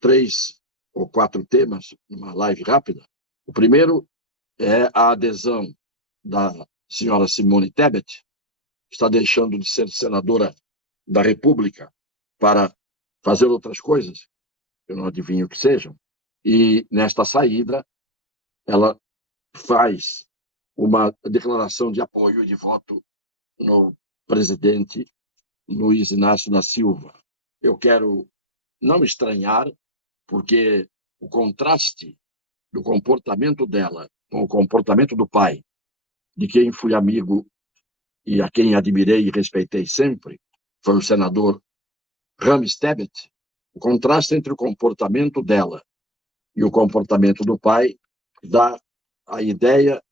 3 ou 4 temas, numa live rápida. O primeiro é a adesão da senhora Simone Tebet, que está deixando de ser senadora da República para fazer outras coisas, eu não adivinho o que sejam, e nesta saída ela faz uma declaração de apoio e de voto no presidente Luiz Inácio da Silva. Eu quero não estranhar, porque o contraste do comportamento dela com o comportamento do pai, de quem fui amigo e a quem admirei e respeitei sempre, foi o senador Rames Tebet. O contraste entre o comportamento dela e o comportamento do pai dá a ideia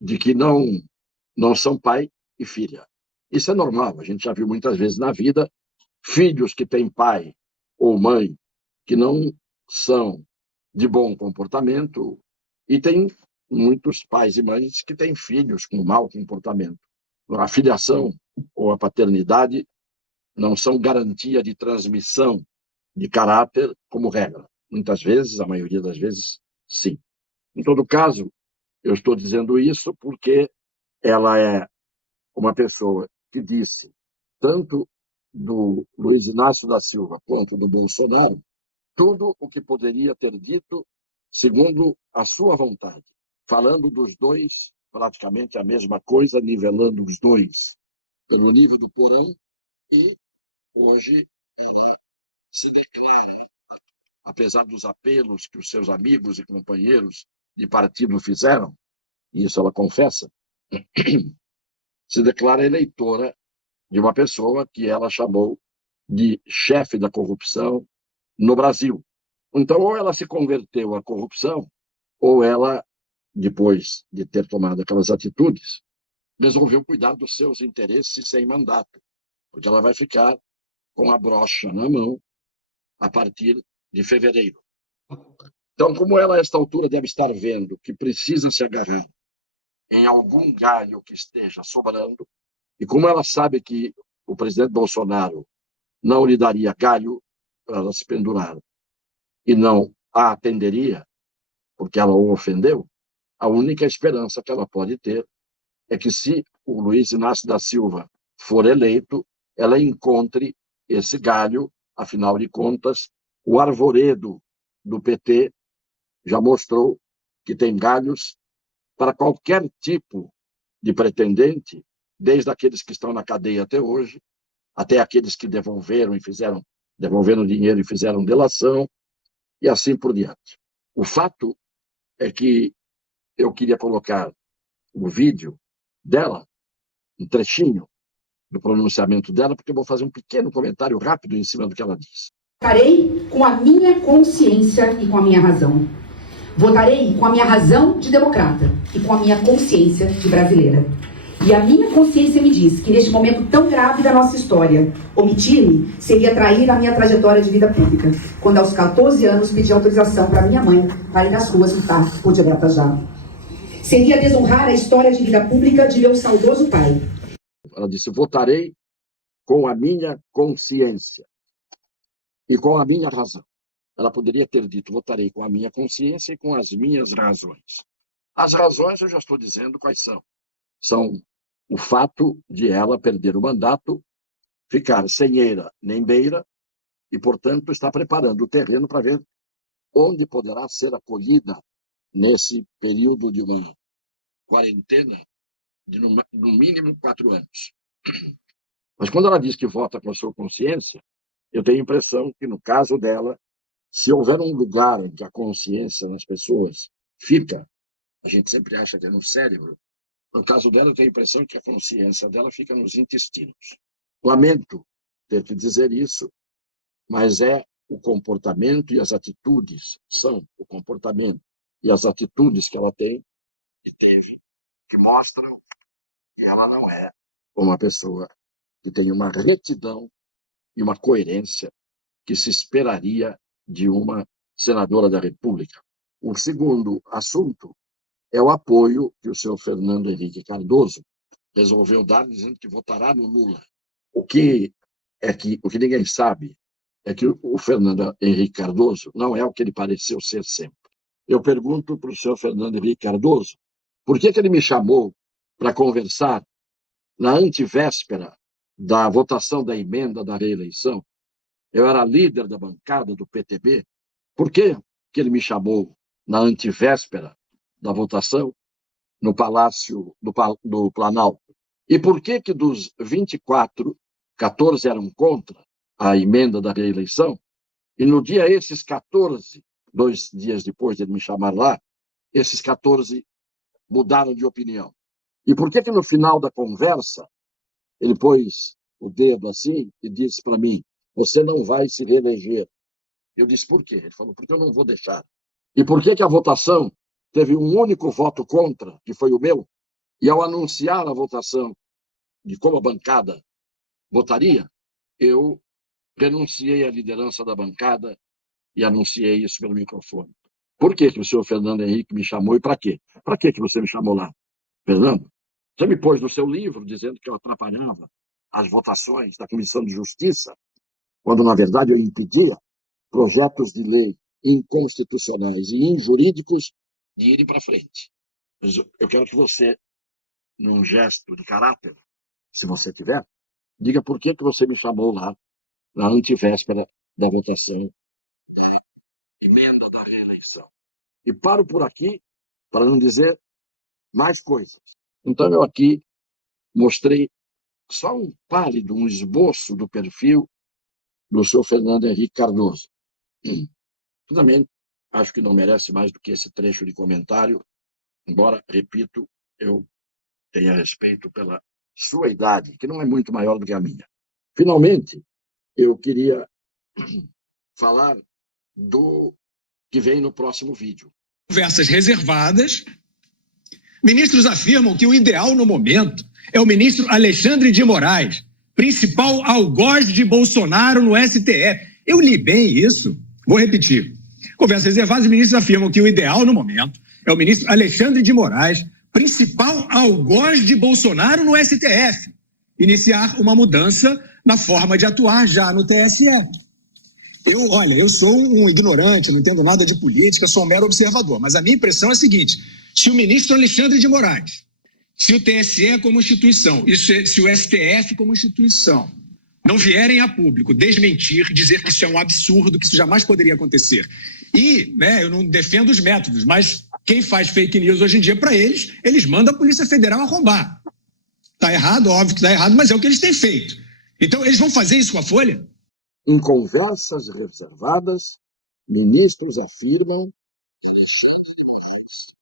de que não são pai e filha. Isso é normal, a gente já viu muitas vezes na vida filhos que têm pai ou mãe que não são de bom comportamento, e tem muitos pais e mães que têm filhos com mau comportamento. A filiação ou a paternidade não são garantia de transmissão de caráter como regra. Muitas vezes, a maioria das vezes, sim. Em todo caso, eu estou dizendo isso porque ela é uma pessoa que disse, tanto do Luiz Inácio da Silva quanto do Bolsonaro, tudo o que poderia ter dito segundo a sua vontade, falando dos dois praticamente a mesma coisa, nivelando os dois pelo nível do porão, e hoje ela se declara, apesar dos apelos que os seus amigos e companheiros de partido fizeram, e isso ela confessa, se declara eleitora de uma pessoa que ela chamou de chefe da corrupção no Brasil. Então, ou ela se converteu à corrupção, ou ela, depois de ter tomado aquelas atitudes, resolveu cuidar dos seus interesses sem mandato, porque ela vai ficar com a brocha na mão a partir de fevereiro. Então, como ela, a esta altura, deve estar vendo que precisa se agarrar em algum galho que esteja sobrando, e como ela sabe que o presidente Bolsonaro não lhe daria galho para ela se pendurar e não a atenderia, porque ela o ofendeu, a única esperança que ela pode ter é que, se o Luiz Inácio da Silva for eleito, ela encontre esse galho. Afinal de contas, o arvoredo do PT já mostrou que tem galhos para qualquer tipo de pretendente, desde aqueles que estão na cadeia até hoje, até aqueles que devolveram dinheiro e fizeram delação, e assim por diante. O fato é que eu queria colocar o vídeo dela, um trechinho do pronunciamento dela, porque eu vou fazer um pequeno comentário rápido em cima do que ela disse. Votarei com a minha consciência e com a minha razão. Votarei com a minha razão de democrata e com a minha consciência de brasileira. E a minha consciência me diz que, neste momento tão grave da nossa história, omitir-me seria trair a minha trajetória de vida pública, quando aos 14 anos pedi autorização para minha mãe para ir nas ruas lutar por direta já. Seria desonrar a história de vida pública de meu saudoso pai. Ela disse: votarei com a minha consciência e com a minha razão. Ela poderia ter dito: votarei com a minha consciência e com as minhas razões. As razões eu já estou dizendo quais são. São o fato de ela perder o mandato, ficar sem eira nem beira, e, portanto, está preparando o terreno para ver onde poderá ser acolhida nesse período de uma quarentena de, no mínimo, 4 anos. Mas quando ela diz que vota com a sua consciência, eu tenho a impressão que, no caso dela, se houver um lugar em que a consciência nas pessoas fica, a gente sempre acha que é no cérebro. No caso dela, eu tenho a impressão que a consciência dela fica nos intestinos. Lamento ter que dizer isso, mas é o comportamento e as atitudes, são o comportamento e as atitudes que ela tem e teve, que mostram que ela não é uma pessoa que tem uma retidão e uma coerência que se esperaria de uma senadora da República. O segundo assunto é o apoio que o senhor Fernando Henrique Cardoso resolveu dar, dizendo que votará no Lula. O que ninguém sabe é que o Fernando Henrique Cardoso não é o que ele pareceu ser sempre. Eu pergunto para o senhor Fernando Henrique Cardoso por que ele me chamou para conversar na antevéspera da votação da emenda da reeleição. Eu era líder da bancada do PTB. Por que ele me chamou na antevéspera da votação no Palácio do Planalto? E por que dos 24, 14 eram contra a emenda da reeleição? E no dia esses 14, 2 dias depois de ele me chamar lá, esses 14 mudaram de opinião. E por que no final da conversa ele pôs o dedo assim e disse para mim: você não vai se reeleger? Eu disse: por quê? Ele falou: porque eu não vou deixar. E por que a votação teve um único voto contra, que foi o meu? E ao anunciar a votação de como a bancada votaria, eu renunciei à liderança da bancada e anunciei isso pelo microfone. Por que o senhor Fernando Henrique me chamou e para quê? Para que você me chamou lá? Fernando, você me pôs no seu livro dizendo que eu atrapalhava as votações da Comissão de Justiça, quando, na verdade, eu impedia projetos de lei inconstitucionais e injurídicos de irem para frente. Mas eu quero que você, num gesto de caráter, se você tiver, diga por que você me chamou lá na antevéspera da votação da emenda da reeleição. E paro por aqui para não dizer mais coisas. Então, eu aqui mostrei só um pálido, um esboço do perfil do senhor Fernando Henrique Cardoso. Eu também acho que não merece mais do que esse trecho de comentário, embora, repito, eu tenha respeito pela sua idade, que não é muito maior do que a minha. Finalmente, eu queria falar do que vem no próximo vídeo. Conversas reservadas, ministros afirmam que o ideal no momento é o ministro Alexandre de Moraes, principal algoz de Bolsonaro no STF. Eu li bem isso? Vou repetir. Conversas reservadas, ministros afirmam que o ideal no momento é o ministro Alexandre de Moraes, principal algoz de Bolsonaro no STF, iniciar uma mudança na forma de atuar já no TSE. Eu sou um ignorante, não entendo nada de política, sou um mero observador, mas a minha impressão é a seguinte: se o ministro Alexandre de Moraes, se o TSE como instituição, se o STF como instituição, não vierem a público desmentir, dizer que isso é um absurdo, que isso jamais poderia acontecer. E, eu não defendo os métodos, mas quem faz fake news hoje em dia, para eles mandam a Polícia Federal arrombar. Está errado, óbvio que está errado, mas é o que eles têm feito. Então, eles vão fazer isso com a Folha? Em conversas reservadas, ministros afirmam que Alexandre de Moraes,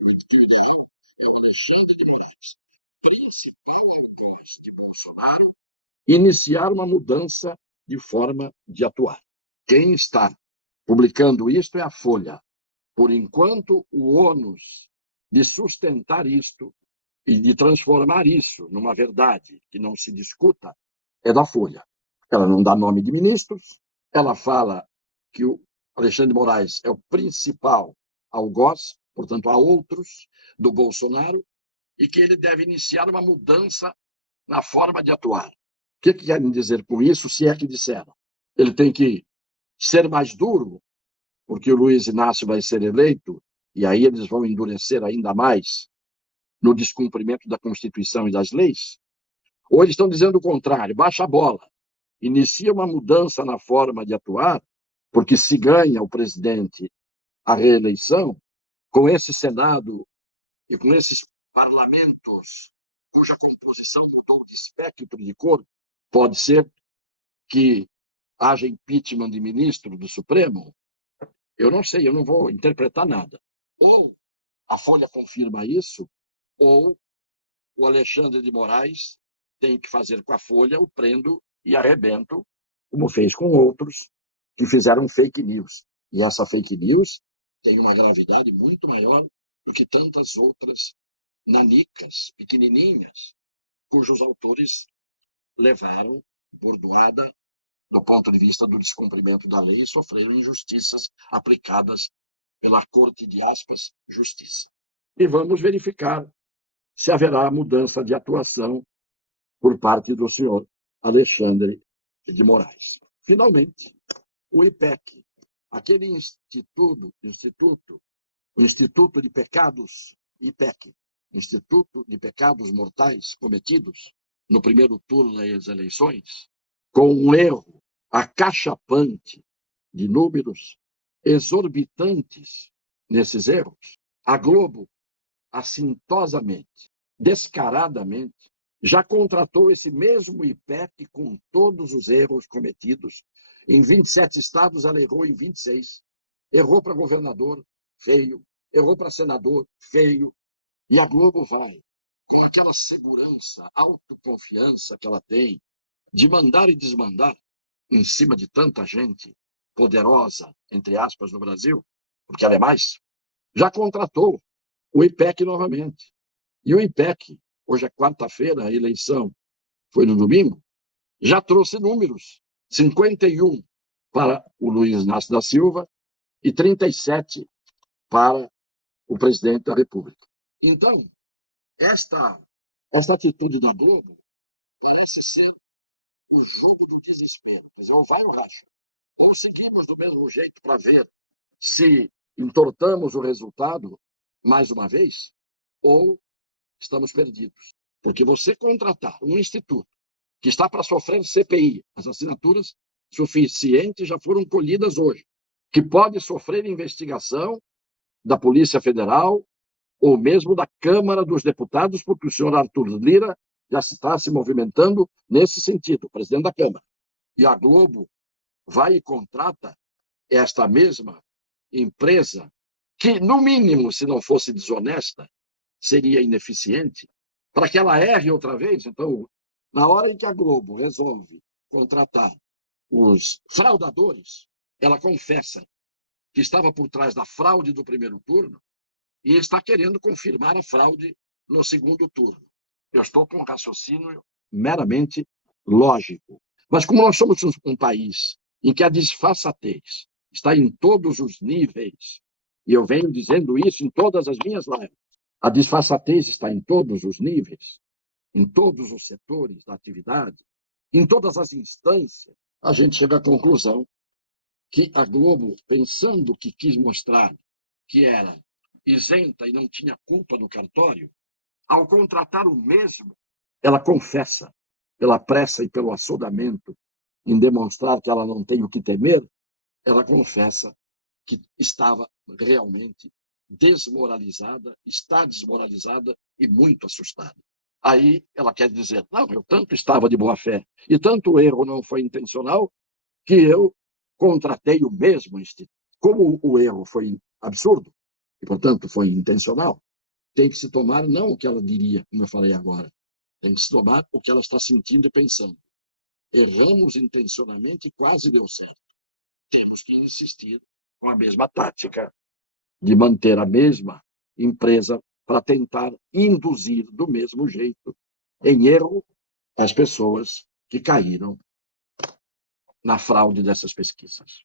o ideal é o Alexandre de Moraes, principal algoz de Bolsonaro, iniciar uma mudança de forma de atuar. Quem está publicando isto é a Folha. Por enquanto, o ônus de sustentar isto e de transformar isso numa verdade que não se discuta é da Folha. Ela não dá nome de ministros, ela fala que o Alexandre de Moraes é o principal algoz, portanto, há outros do Bolsonaro, e que ele deve iniciar uma mudança na forma de atuar. O que querem dizer com isso, se é que disseram? Ele tem que ser mais duro, porque o Luiz Inácio vai ser eleito, e aí eles vão endurecer ainda mais no descumprimento da Constituição e das leis? Ou eles estão dizendo o contrário: baixa a bola, inicia uma mudança na forma de atuar, porque se ganha o presidente a reeleição, com esse Senado e com esses parlamentos cuja composição mudou de espectro de cor, pode ser que haja impeachment de ministro do Supremo? Eu não sei, eu não vou interpretar nada. Ou a Folha confirma isso, ou o Alexandre de Moraes tem que fazer com a Folha o prendo e arrebento, como fez com outros que fizeram fake news. E essa fake news tem uma gravidade muito maior do que tantas outras nanicas, pequenininhas, cujos autores levaram bordoada do ponto de vista do descumprimento da lei e sofreram injustiças aplicadas pela corte de aspas, justiça. E vamos verificar se haverá mudança de atuação por parte do senhor Alexandre de Moraes. Finalmente, o IPEC, aquele o Instituto de Pecados, IPEC, Instituto de Pecados Mortais Cometidos no primeiro turno das eleições, com um erro acachapante de números exorbitantes nesses erros, a Globo, assintosamente, descaradamente, já contratou esse mesmo IPEC com todos os erros cometidos. Em 27 estados, ela errou em 26. Errou para governador, feio. Errou para senador, feio. E a Globo vai, com aquela segurança, autoconfiança que ela tem, de mandar e desmandar em cima de tanta gente poderosa, entre aspas, no Brasil, porque ela é mais, já contratou o IPEC novamente. E o IPEC, hoje é quarta-feira, a eleição foi no domingo, já trouxe números: 51 para o Luiz Inácio da Silva e 37 para o presidente da República. Então, esta atitude da Globo parece ser o jogo do desespero. Quer dizer, ou vai ou racha. Ou seguimos do mesmo jeito para ver se entortamos o resultado mais uma vez, ou estamos perdidos. Porque você contratar um instituto que está para sofrer CPI, as assinaturas suficientes já foram colhidas hoje, que pode sofrer investigação da Polícia Federal ou mesmo da Câmara dos Deputados, porque o senhor Arthur Lira já está se movimentando nesse sentido, presidente da Câmara. E a Globo vai e contrata esta mesma empresa, que, no mínimo, se não fosse desonesta, seria ineficiente, para que ela erre outra vez. Então, na hora em que a Globo resolve contratar os fraudadores, ela confessa que estava por trás da fraude do primeiro turno e está querendo confirmar a fraude no segundo turno. Eu estou com um raciocínio meramente lógico. Mas como nós somos um país em que a disfarçatez está em todos os níveis, e eu venho dizendo isso em todas as minhas lives, a disfarçatez está em todos os níveis, em todos os setores da atividade, em todas as instâncias, a gente chega à conclusão que a Globo, pensando que quis mostrar que era isenta e não tinha culpa do cartório, ao contratar o mesmo, ela confessa, pela pressa e pelo assodamento, em demonstrar que ela não tem o que temer, ela confessa que estava realmente desmoralizada, está desmoralizada e muito assustada. Aí ela quer dizer, não, eu tanto estava de boa fé e tanto o erro não foi intencional que eu contratei o mesmo instituto. Como o erro foi absurdo e, portanto, foi intencional, tem que se tomar não o que ela diria, como eu falei agora, tem que se tomar o que ela está sentindo e pensando. Erramos intencionalmente e quase deu certo. Temos que insistir com a mesma tática de manter a mesma empresa para tentar induzir do mesmo jeito em erro as pessoas que caíram na fraude dessas pesquisas.